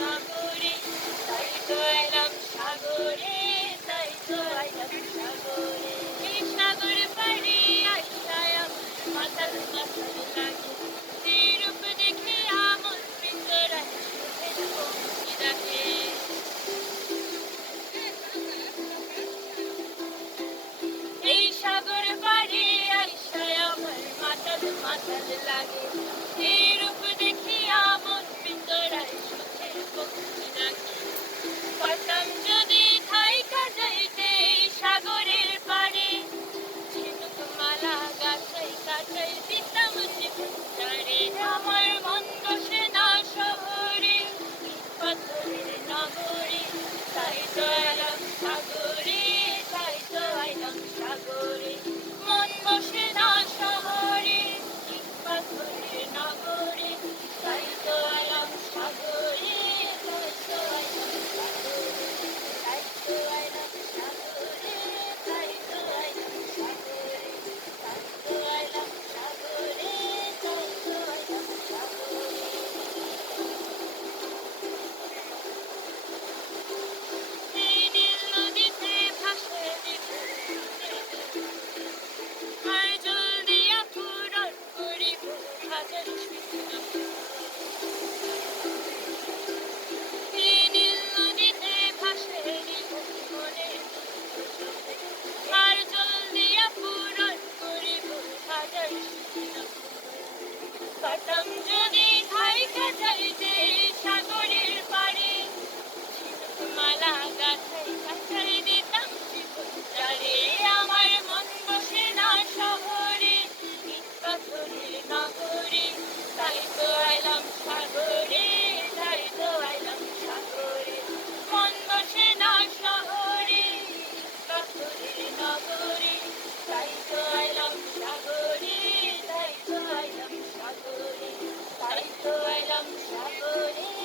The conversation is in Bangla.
নগরে, তাই তো এলাম সাগরে, তাই তো এলাম সাগরে। এই সাগর পাড়ে আইসায় আমার মাতাল মাতাল লাগে, নিরূপ দেখে আমন ভিতরায় সুখের পঙ্ক্তি ডাকে। এই সাগর পাড়ে আইসায় আমার মাতাল মাতাল লাগে, নিরূপ দেখে আমন ভিতরায় সুখের পঙ্ক্তি ডাকে। পারতাম যদি থাইকা যাইতে এই সাগরের পাড়ে, ঝিনুক মালা গাছাই কাটাই দিতাম জীবনটারে। আমার মন বসে না শহরে, ইট পাথরের নগরে, তাই তো এলাম সাগরে, তাই তো এলাম সাগরে। মন বসে না শহরে, ইট পাথরের নগরে, তাই তো এলাম সাগরে, তাই তো এলাম সাগরে, তাই তো এলাম সাগরে, তাই তো এলাম সাগরে, তাই তো এলাম সাগরে, তাই তো এলাম সাগরে। এই নীল নদীতে ভাসে আর জল দিয়া পূরণ করিব হাজার স্মৃতি। এই নীল নদীতে ভাসে মনের আর জল দিয়া পূরণ করিব হাজার স্মৃতি। পারতাম যদি থাইকা যাইতে সাগরের পাড়ে, ঝিনুক মালা গাছাই কাছাই দিতাম জীবনটারে। আমার মন বসে না শহরে, ইট পাথরের নগরে, তাই তো এলাম সাগরে, তাই তো এলাম সাগরে। মন বসে না শহরে, ইট পাথরের নগরে, তাই তো এলাম সাগরে, তাই তো এলাম সাগরে, তাই তো এলাম সাগরে।